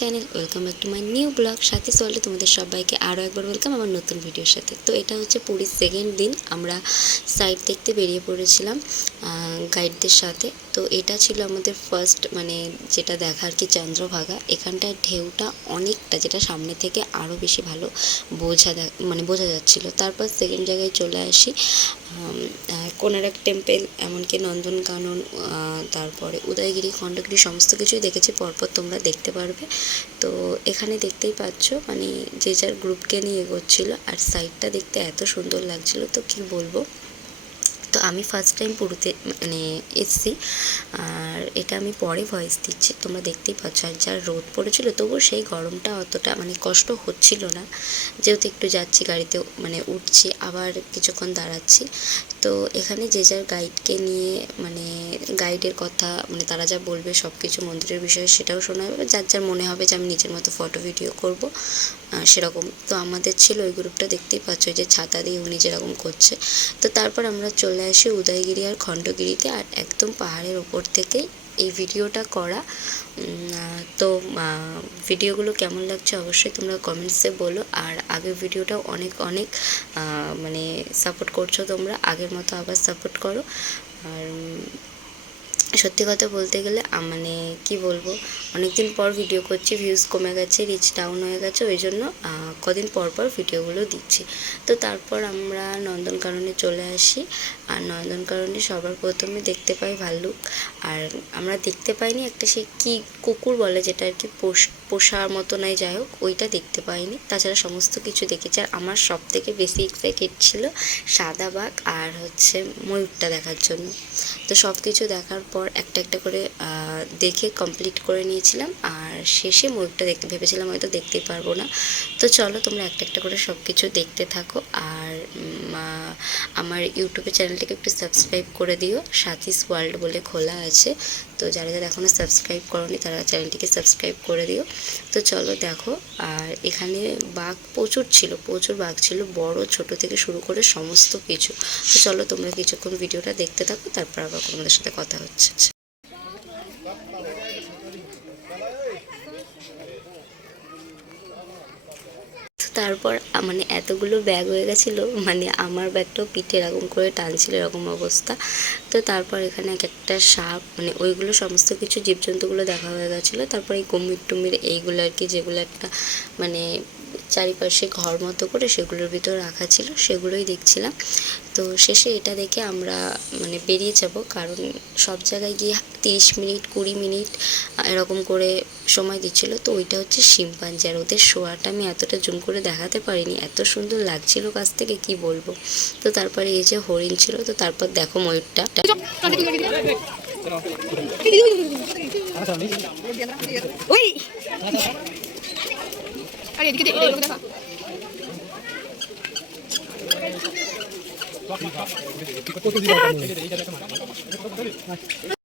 Channel, welcome back to my new blog. সাথী ওয়ার্ল্ডে তোমাদের সবাইকে আরও একবার ওয়েলকাম আমার নতুন ভিডিওর সাথে। তো এটা হচ্ছে পুরীর সেকেন্ড দিন, আমরা সাইট দেখতে বেরিয়ে পড়েছিলাম গাইডদের সাথে। তো এটা ছিল আমাদের ফার্স্ট মানে যেটা দেখা আর কি চন্দ্রভাগা। এখানটায় ঢেউটা অনেকটা, যেটা সামনে থেকে আরও বেশি ভালো বোঝা যাচ্ছিলো। তারপর সেকেন্ড জায়গায় চলে আসি কোনারক টেম্পল, এমনকি নন্দনকানন, তারপরে উদয়গিরি, খণ্ডগিরি সমস্ত কিছুই দেখেছি, পরপর তোমরা দেখতে পারবে। তো এখানে দেখতেই পাচ্ছ মানে যে যার গ্রুপকে নিয়ে এগোচ্ছিলো, আর সাইডটা দেখতে এত সুন্দর লাগছিলো তো কি বলবো। তো আমি ফার্স্ট টাইম পুরীতে মানে এসেছি, আর এটা আমি পরে ভয়েস দিচ্ছি, তোমরা দেখতেই পাচ্ছ। আর যা রোদ পড়েছিল তবুও সেই গরমটা অতটা মানে কষ্ট হচ্ছিল না, যেহেতু একটু যাচ্ছি গাড়িতে মানে উঠছি আবার কিছুক্ষণ দাঁড়াচ্ছি। তো এখানে যে যার গাইডকে নিয়ে মানে গাইডের কথা মানে তারা যা বলবে সব কিছু মন্দিরের বিষয়ে সেটাও শোনা হবে, যার যার মনে হবে যে আমি নিজের মতো ফটো ভিডিও করব সেরকম। তো আমাদের ছিল ওই গ্রুপটা, দেখতেই পাচ্ছ যে ছাতা দিয়ে উনি যেরকম করছে। তো তারপর আমরা চলে আসি উদয়গিরি আর খণ্ডগিরিতে, আর একদম পাহাড়ের ওপর থেকেই এই ভিডিওটা করা। তো ভিডিওগুলো কেমন লাগছে অবশ্যই তোমরা কমেন্টসে বলো। আর আগের ভিডিওটাও অনেক অনেক মানে সাপোর্ট করছো তোমরা, আগের মতো আবার সাপোর্ট করো। আর সত্যি কথা বলতে গেলে মানে কি বলবো, অনেক দিন পর ভিডিও করছি, ভিউজ কমে গেছে, রিচ ডাউন হয়ে গেছে, ওই জন্য কদিন পর পর ভিডিওগুলো দিচ্ছি। তো তারপর আমরা নন্দনকাননে চলে আসি, আর নন্দনকাননে সবার প্রথমে দেখতে পাই ভাল্লুক। আর আমরা দেখতে পাইনি একটা সেই কি কুকুর বলে যেটা আর কি পোষার মতো নাই, যাই হোক ওইটা দেখতে পাইনি, তাছাড়া সমস্ত কিছু দেখেছি। আর আমার সব থেকে বেশি এক্সাইটেড ছিল সাদা বাঘ আর হচ্ছে ময়ূরটা দেখার জন্য। তো সব কিছু দেখার পর একটা একটা করে দেখে কমপ্লিট করে নিয়েছিলাম, আর শেষে ময়ূরটা দেখতে ভেবেছিলাম হয়তো দেখতেই পারবো না। তো চলো তোমরা একটা একটা করে সব কিছু দেখতে থাকো। আর আমার ইউটিউবে চ্যানেলটিকে একটু সাবস্ক্রাইব করে দিও, সাথীস ওয়ার্ল্ড বলে খোলা আছে। তো যারা যারা এখনও সাবস্ক্রাইব করোনি তারা চ্যানেলটিকে সাবস্ক্রাইব করে দিও। তো চলো দেখো। আর এখানে বাঘ প্রচুর ছিল, প্রচুর বাঘ ছিল, বড় ছোট থেকে শুরু করে সমস্ত কিছু। তো চলো তোমরা কিছুক্ষণ ভিডিওটা দেখতে থাকো, তারপর আবার তোমাদের সাথে কথা হচ্ছে। তারপর মানে এতগুলো ব্যাগ হয়ে গেছিলো, মানে আমার ব্যাগটাও পিঠে এরকম করে টানছিল, এরকম অবস্থা। তো তারপর এখানে এক একটা সাপ মানে ওইগুলো সমস্ত কিছু জীবজন্তুগুলো দেখা হয়ে গেছিলো। তারপর এই কুমির টুমির এইগুলো আর কি, যেগুলো একটা মানে চারিপাশে ঘর মতো করে সেগুলোর ভিতর রাখা ছিল, সেগুলোই দেখছিলাম। তো শেষে এটা দেখে আমরা মানে বেরিয়ে যাব, কারণ সব জায়গায় গিয়ে 30 মিনিট 20 মিনিট এরকম করে সময় দিচ্ছিলো। তো ওইটা হচ্ছে শিম্পাঞ্জি, আর ওদের শোয়াটা আমি এতটা জুম করে দেখাতে পারিনি, এত সুন্দর লাগছিল কাছ থেকে কি বলবো। তো তারপরে এই যে হরিণ ছিল, তো তারপর দেখো ময়ূরটা।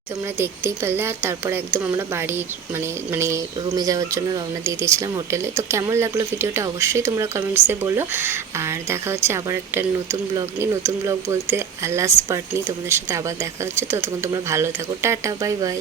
তোমরা দেখতেই পারলে। আর তারপর একদম আমরা বাড়ির মানে মানে রুমে যাওয়ার জন্য রওনা দিয়ে দিয়েছিলাম হোটেলে। তো কেমন লাগলো ভিডিওটা অবশ্যই তোমরা কমেন্টসে বলো। আর দেখা হচ্ছে আবার একটা নতুন ব্লগ নিয়ে, নতুন ব্লগ বলতে লাস্ট পার্ট নিয়ে তোমাদের সাথে আবার দেখা হচ্ছে। তো তখন তোমরা ভালো থাকো, টাটা, বাই বাই।